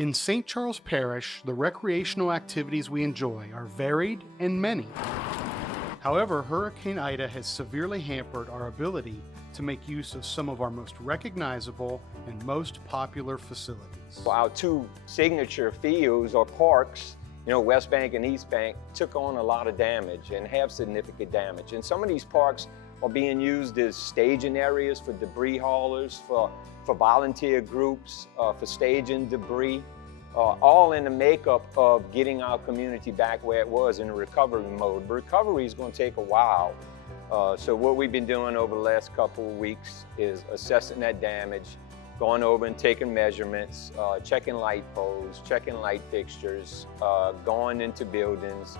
In St. Charles Parish, the recreational activities we enjoy are varied and many. However, Hurricane Ida has severely hampered our ability to make use of some of our most recognizable and most popular facilities. Our two signature fields or parks, West Bank and East Bank, took on a lot of damage and have significant damage. And some of these parks are being used as staging areas for debris haulers, for volunteer groups, for staging debris, all in the makeup of getting our community back where it was in a recovery mode. But recovery is going to take a while. So what we've been doing over the last couple of weeks is assessing that damage, going over and taking measurements, checking light poles, checking light fixtures, going into buildings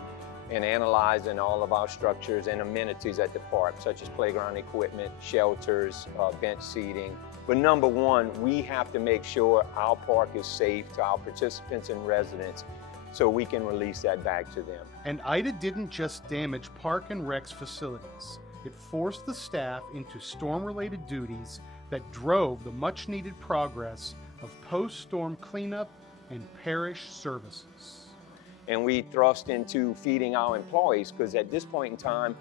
and analyzing all of our structures and amenities at the park, such as playground equipment, shelters, bench seating. But number one, we have to make sure our park is safe to our participants and residents so we can release that back to them. And Ida didn't just damage Park and Rec's facilities. It forced the staff into storm-related duties that drove the much-needed progress of post-storm cleanup and parish services. And we thrust into feeding our employees because at this point in time,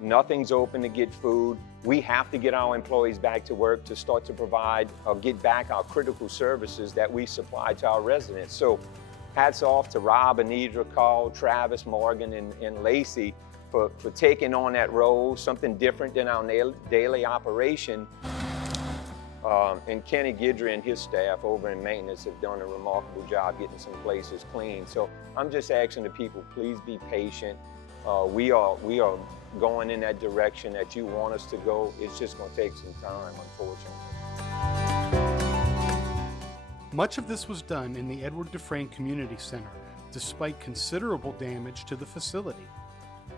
nothing's open to get food. We have to get our employees back to work to start to provide or get back our critical services that we supply to our residents. So hats off to Rob, Anidra, Carl, Travis, Morgan, and Lacey for taking on that role, something different than our daily operation. And Kenny Guidry and his staff over in maintenance have done a remarkable job getting some places clean. So I'm just asking the people, please be patient. We are going in that direction that you want us to go. It's just going to take some time, unfortunately. Much of this was done in the Edward Dufresne Community Center, despite considerable damage to the facility.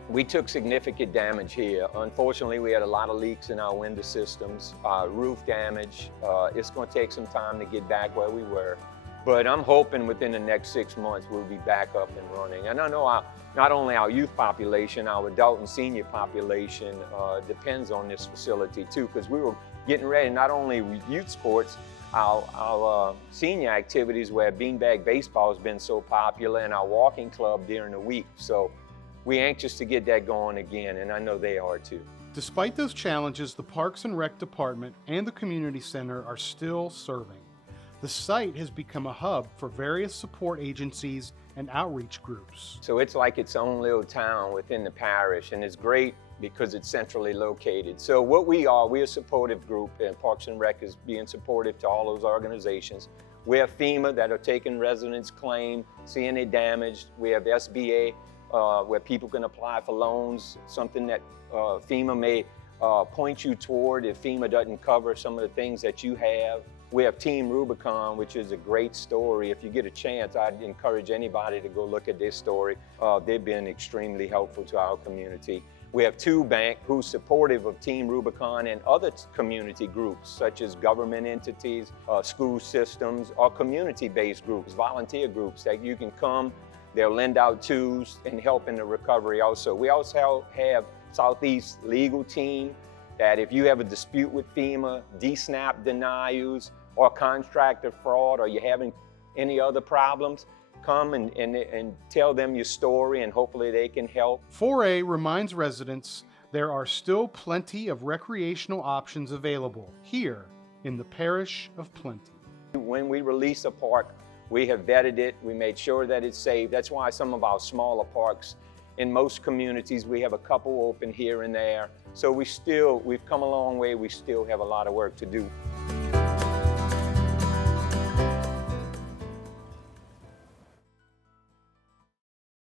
We took significant damage here. Unfortunately, we had a lot of leaks in our window systems, roof damage. It's going to take some time to get back where we were. But I'm hoping within the next 6 months, we'll be back up and running. And I know not only our youth population, our adult and senior population depends on this facility too, because we were getting ready, not only with youth sports, our senior activities where beanbag baseball has been so popular and our walking club during the week. So we're anxious to get that going again, and I know they are too. Despite those challenges, the Parks and Rec Department and the Community Center are still serving. The site has become a hub for various support agencies and outreach groups. So it's like its own little town within the parish, and it's great because it's centrally located. So what we're a supportive group, and Parks and Rec is being supportive to all those organizations. We have FEMA that are taking residents' claim, seeing it damaged. We have SBA, where people can apply for loans, something that FEMA may point you toward if FEMA doesn't cover some of the things that you have. We have Team Rubicon, which is a great story. If you get a chance, I'd encourage anybody to go look at this story. They've been extremely helpful to our community. We have 2 Bank, who's supportive of Team Rubicon and other community groups, such as government entities, school systems, or community-based groups, volunteer groups that you can come. They'll lend out tools and help in the recovery also. We also have Southeast Legal Team that if you have a dispute with FEMA, DSNAP denials, or contractor fraud, or you're having any other problems, come and tell them your story and hopefully they can help. Foret reminds residents there are still plenty of recreational options available here in the Parish of Plenty. When we release a park, we have vetted it, we made sure that it's safe. That's why some of our smaller parks, in most communities, we have a couple open here and there. So we've come a long way, we still have a lot of work to do.